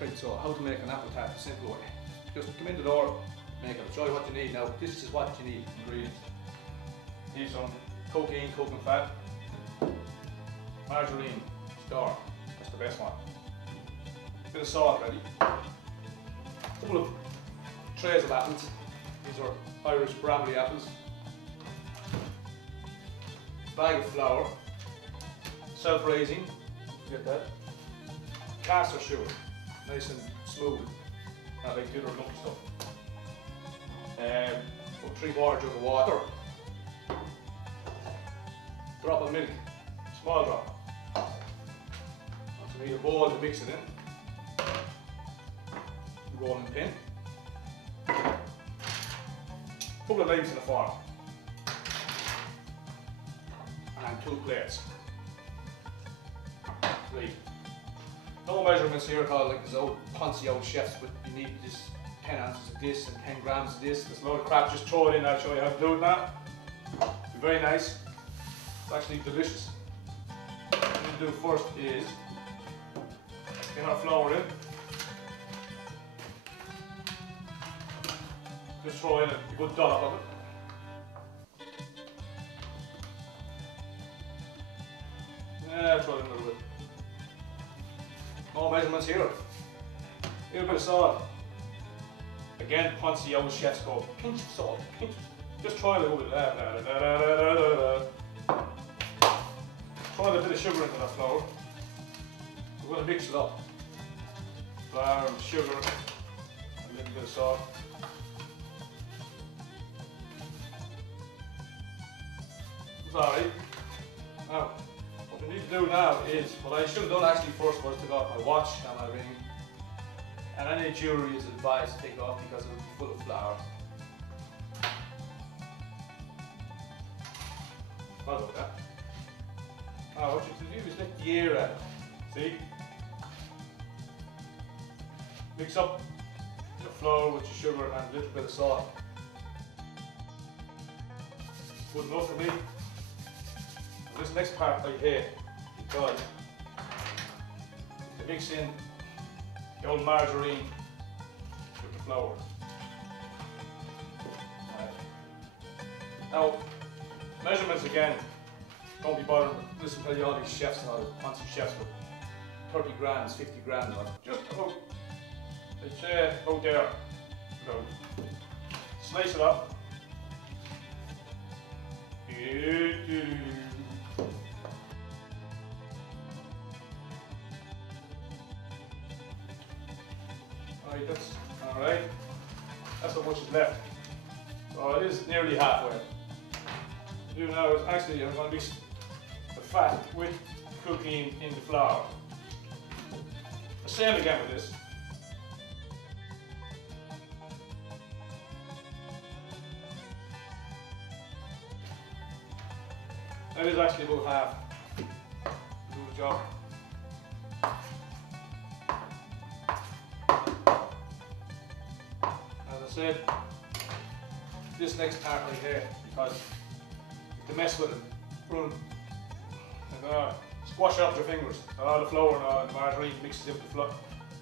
Right, so how to make an apple tart the simple way. Just come in the door, make it. I'll show you what you need now. This is what you need, ingredients. You need some cocaine, cooking fat, margarine, star, that's the best one. A bit of salt ready. A couple of trays of apples. These are Irish Bramley apples. Bag of flour. Self-raising, forget that. Caster sugar, nice and smooth, not like the other lumpy stuff. About 3/4 jug of water. Drop of milk, small drop. So we need a bowl to mix it in. Rolling pin. Couple of leaves in the form. And 2 plates. Right. No measurements here at all, like there's old poncy old chefs, but you need this 10 ounces of this and 10 grams of this. There's a load of crap, just throw it in, I'll show you how to do it now. Be very nice. It's actually delicious. What we'll do first is get our flour in. Just throw in a good dollop of it. Yeah, throw it in a little bit. No measurements here. A little bit of salt. Again, poncy old chefs go, pinch of salt, pinch. Just try a little bit. Throw a bit of sugar into that flour. We're going to mix it up. Flour and sugar, a little bit of salt. It's alright. Now, what we need to do now is, what I should have done actually first was to take off my watch and my ring. And any jewellery is advised to take off because it will be full of flour. I'll do that. Now what you have to do is lift the air out. See? Mix up the flour with the sugar and a little bit of salt. Good enough for me. And this next part I hate because to mix in the old margarine with the flour. Right. Now, measurements again, don't be bothered. Listen to all these chefs and all the fancy chefs with 30 grams, 50 grams on. Just about, I'd say about there. So, slice it up. Right, that's alright. That's how much is left. So it is nearly halfway. What I do now is actually I'm going to mix the fat with cooking in the flour. The same again with this. That is actually about half. Do the job. As I said, this next part right here, because to mess with it, run and squash out your fingers. All the flour and all the margarine mixes in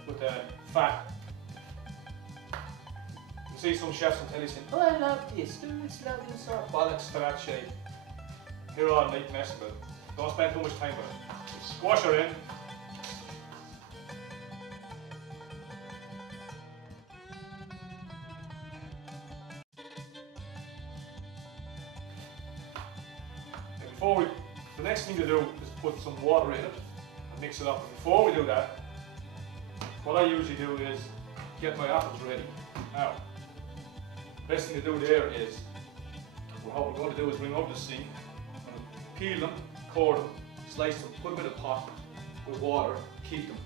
with the fat. You see some chefs on telly saying, "Oh, I love this, do it's lovely and sort." Bollocks to that shape. You're all night messing with it. Don't spend too much time with it. Just squash her in. And the next thing to do is put some water in it and mix it up. And before we do that, what I usually do is get my apples ready. Now, the best thing to do there is, what we're going to do is bring over the sink. Peel them, core them, slice them, put them in a pot with water, keep them.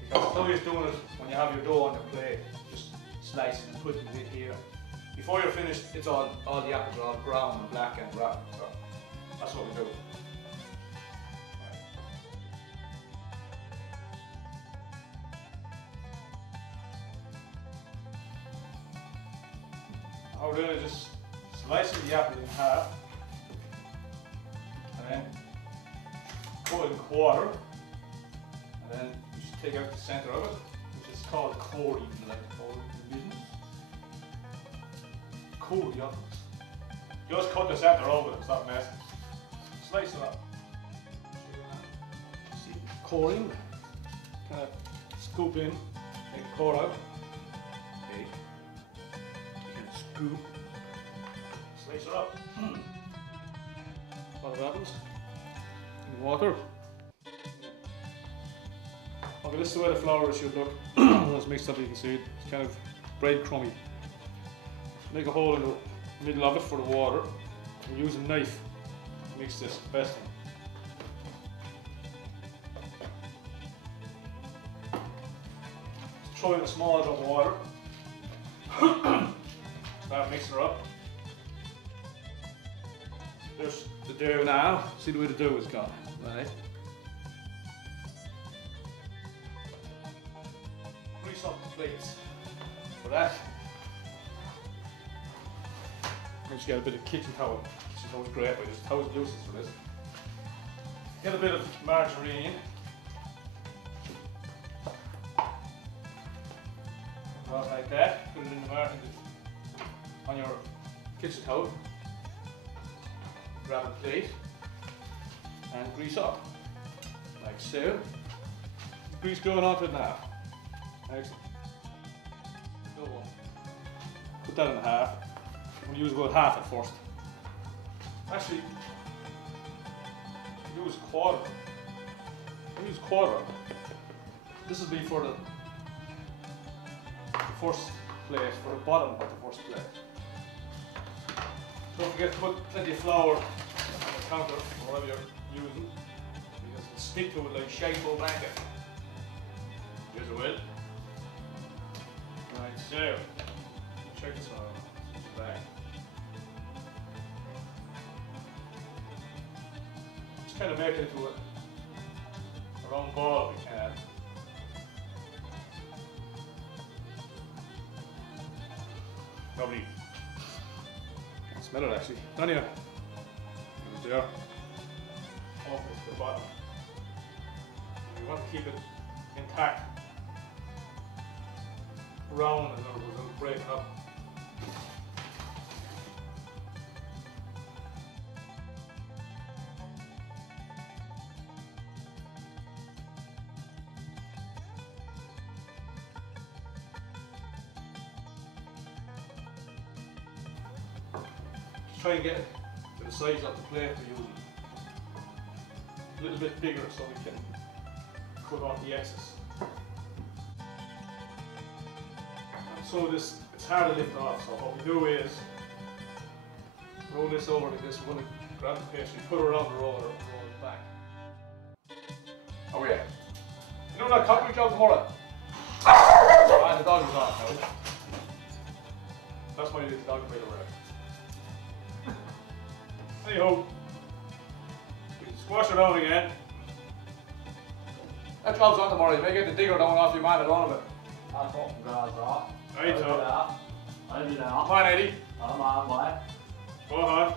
Because it's no use doing it when you have your dough on your plate. Just slice it and put it in here. Before you're finished, it's all the apples are all brown and black and rotten. So that's what we do. How we're doing is just slicing the apple in half. And then cut it in a quarter, and then you just take out the centre of it, which is called core, even like to call it in business. Corianders. Just cut the centre over it, stop messing. Slice it up. See, coring. Kind of scoop in, take the core out. Okay. Kind of scoop. Slice it up. What happens? In water. Okay, this is the way the flour should look. When it's mixed up, you can see it. It's kind of breadcrumby. Make a hole in the middle of it for the water and use a knife to mix this best thing. Just throw in a small drop of water. Start mixing it up. There's the dough now. See the way the dough is gone, right? Grease up the plates for that. Just get a bit of kitchen towel. Kitchen towel is great, but there's towels useless for this. Get a bit of margarine. Not like that. Put it in the margarine on your kitchen towel. Grab a plate and grease up, like so. Grease going onto it now. Excellent. Go on. Put that in half. We'll use about half at first. Actually, use quarter. We'll use quarter. This will be for the first plate, for the bottom of the first plate. Don't forget to put plenty of flour on the counter, or whatever you're using, because it'll stick to it like shite or blanket. Here's a will. Right, so, check this one out. Back. Just kind of make it into a round ball if we can. Lovely. Can't smell it actually. Down here. There. Off to the bottom. We want to keep it intact. Round and then we're going to break it up. Try and get it to the size of the plate we're using. A little bit bigger so we can cut off the excess. And so it's hard to lift off, so what we do is roll this over like this. We're going to grab the pastry, put it around the roller, and roll it back. Oh yeah. You know that concrete job tomorrow? Ah, the dog is on now. That's why you did the dog by the way. Anyhow, we can squash it out again. That job's on tomorrow. You may get the digger down off your man at all of it. That's fucking grass off. Right, so. I'll be there. Come on, Eddie. I'm on, boy. Go on.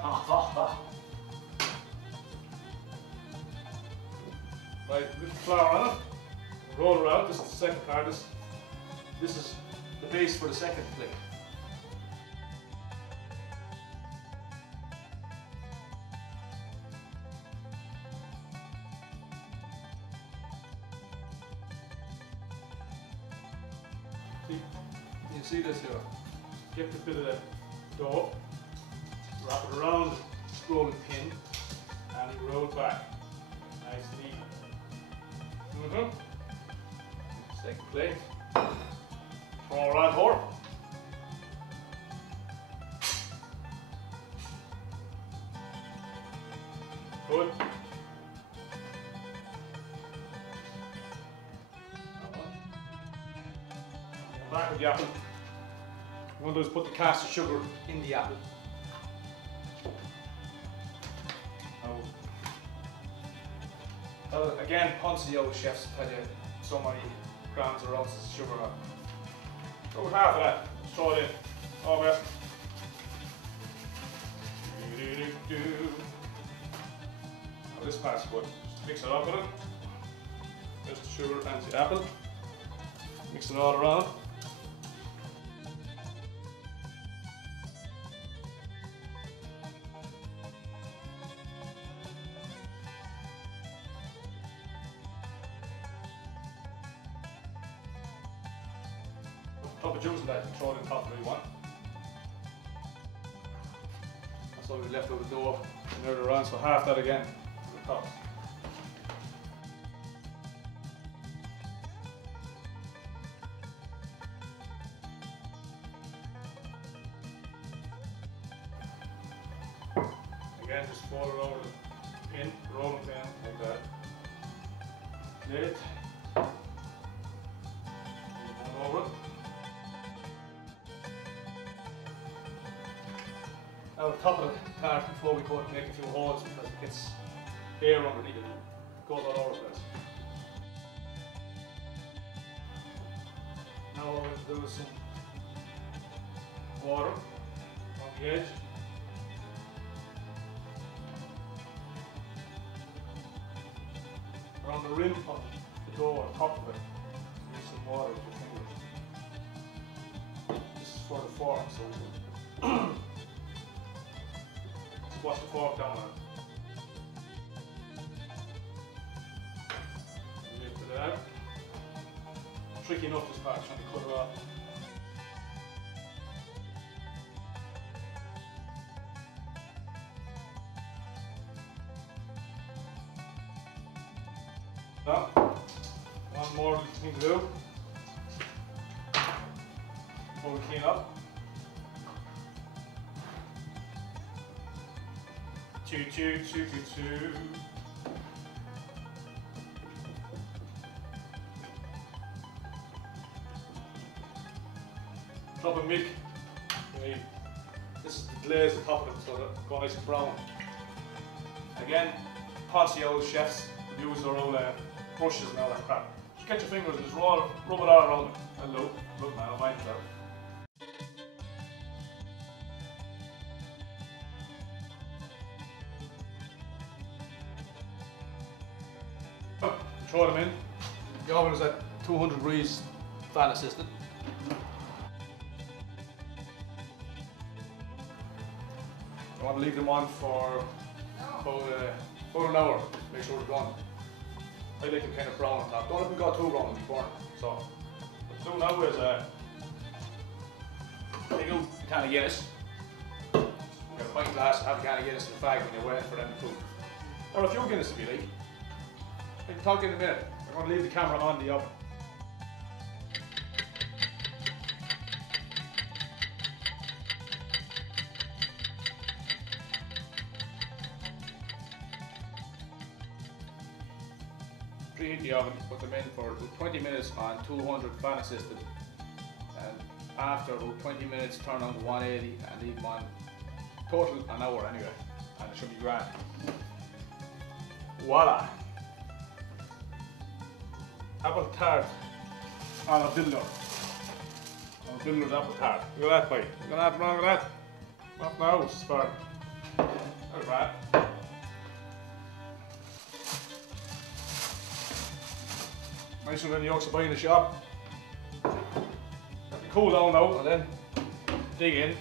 Right, lift the flour on it. Roll it out. This is the second part. This is the base for the second plate. You see this here? Get a bit of the dough, wrap it around the rolling pin, and you roll back. Nice and even. Second plate. Throw around here. Good. Back with the apple. One of those put the caster sugar in the apple. Again, poncy old chefs tell you so many grams or ounces of sugar on. Go with half of that. Throw it in. All best. Now this part's good. Just mix it up with it. There's the sugar and the apple. Mix it all around. Drop of juice in that and throw it in top if you want. That's all we left over the dough and earlier on, so half that again to the top. Again, just fold it over the pin, roll it down like that. Lid. One over it. Now the top of the tart, before we go and make a few holes because it gets air underneath it. It goes all over the place. Now what we're going to do is some water on the edge. Around the rim of the dough on top of it, use some water with your fingers. This is for the fork, so squash the fork down on it. Lift it out. Tricky enough this part, trying to cut it off. Now, one more thing to do before we clean up. Two. Drop of milk. This is the glaze on top of it, so that go nice and brown. Again, poncy old chefs use their own brushes and all that crap. Just get your fingers and just rub it all around it. Hello, look now, I mind that. Throw them in. The oven is at 200 degrees, fan assisted. You want to leave them on for about an hour. Make sure they're done. I like them kind of brown on top. Don't let them go too brown and be burnt. So what I'm doing now is take out a can of Guinness. You get a pint glass, have a can of Guinness in the bag when you're waiting for them to cook. Or a few Guinness if you like. I can talk to you in a minute. I'm going to leave the camera on the oven. Preheat the oven, put them in for about 20 minutes on 200 fan assisted, and after about 20 minutes turn on to 180 and leave them on total an hour anyway, and it should be grand. Voila! Apple Tart on a builder. On a builder's apple tart. Look at that, boy. Look at that, wrong with that. Not now, it's fine. That's right. Nicer than the yolks you buy in the shop. Let me cool down now and then dig in.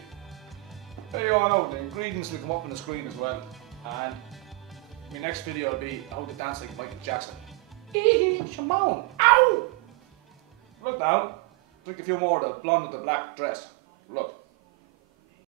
There you are now, the ingredients will come up on the screen as well. And my next video will be how to dance like Michael Jackson. Shimon! Ow! Look now. Drink a few more of the blonde with the black dress. Look.